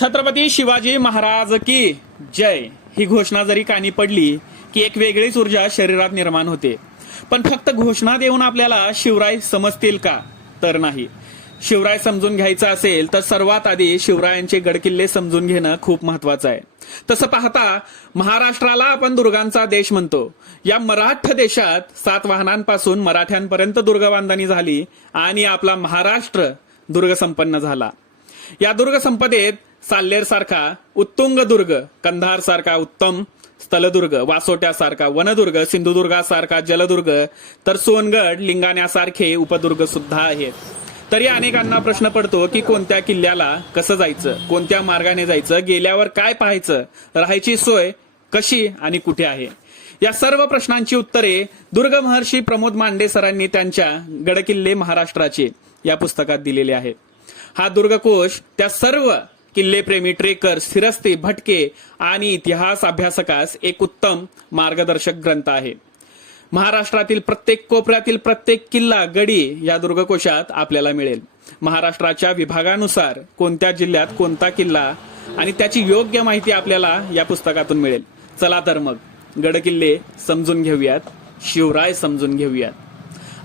छत्रपती शिवाजी महाराज की जय ही घोषणा जरी कानी पडली की एक वेगळीच ऊर्जा शरीरात निर्माण होते. पण फक्त घोषणा देऊन आपल्याला शिवराय समजतील का? तर नाही. शिवराय समजून घ्यायचा असेल तर सर्वात आधी शिवरायांचे गडकिल्ले समजून घेणं खूप महत्वाचं आहे. तसं पाहता महाराष्ट्राला आपण दुर्गांचा देश म्हणतो. या मराठ देशात सात वाहनांपासून मराठ्यांपर्यंत दुर्गबांधणी झाली आणि आपला महाराष्ट्र दुर्ग संपन्न झाला. या दुर्ग संपदेत साल्लेर सारखा उत्तुंग दुर्ग कंधार सारखा उत्तम स्थलदुर्ग वासोट्यासारखा वनदुर्ग सिंधुदुर्गासारखा जलदुर्ग तर सोनगड लिंगाण्यासारखे उपदुर्ग सुद्धा आहेत. तरी अनेकांना प्रश्न पडतो की कोणत्या किल्ल्याला कसं जायचं कोणत्या मार्गाने जायचं गेल्यावर काय पाहायचं राहायची सोय कशी आणि कुठे आहे? या सर्व प्रश्नांची उत्तरे दुर्ग महर्षी प्रमोद मांडे सरांनी त्यांच्या गडकिल्ले महाराष्ट्राचे या पुस्तकात दिलेले आहे हा दुर्गकोश त्या सर्व किल्लेप्रेमी ट्रेकर स्थिरस्ते भटके आणि इतिहास अभ्यासकास एक उत्तम मार्गदर्शक ग्रंथ आहे. महाराष्ट्रातील प्रत्येक कोपऱ्यातील प्रत्येक किल्ला गडी या दुर्गकोशात आपल्याला मिळेल. महाराष्ट्राच्या विभागानुसार कोणत्या जिल्ह्यात कोणता किल्ला आणि त्याची योग्य माहिती आपल्याला या पुस्तकातून मिळेल. चला तर मग गडकिल्ले समजून घेऊयात शिवराय समजून घेऊयात.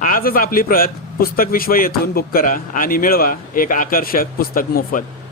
आजच आपली प्रत पुस्तक विश्व येथून बुक करा आणि मिळवा एक आकर्षक पुस्तक मोफत.